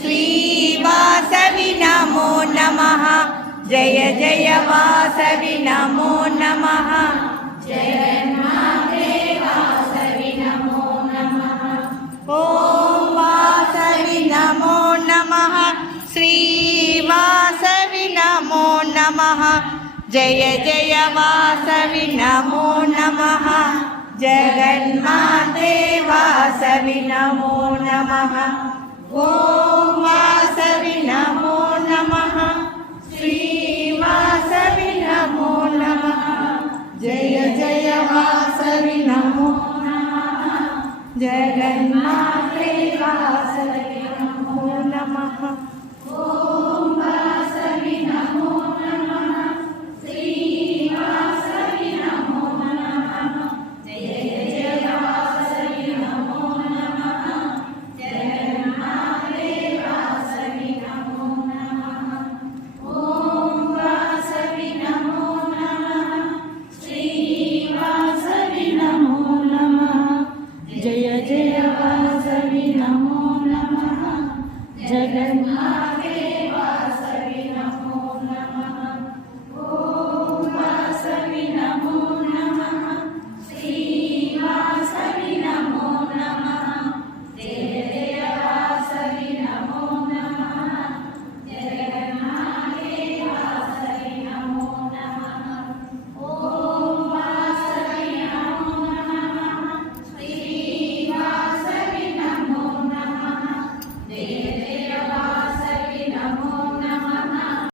श्रीवासवि नमो नमः। जय जय वासवि नमो नमः। जगन्नाथे वासवि नमो नमः। ॐ वासवि नमो नमः। श्रीवासवि नमो नमः। जय जय वासवि नमो नमः। जगन्माते वासवि नमो नमः। ॐ वासवि नमो नमः। श्रीवासवि नमो नमः। जय जय वासवि नमो नमः। जगन्माते वासवि नमो नमः। ॐ वासवि नमो नमः। श्रीवासवि नमो नमः। जय जय वासवि नमो नमः। जगन्माते वासवि नमो नमः। ॐ वासवि नमो नमः। श्रीवासवि नमो नमः। जय जय वासवि नमो नमः। जगन्नाथे वासवि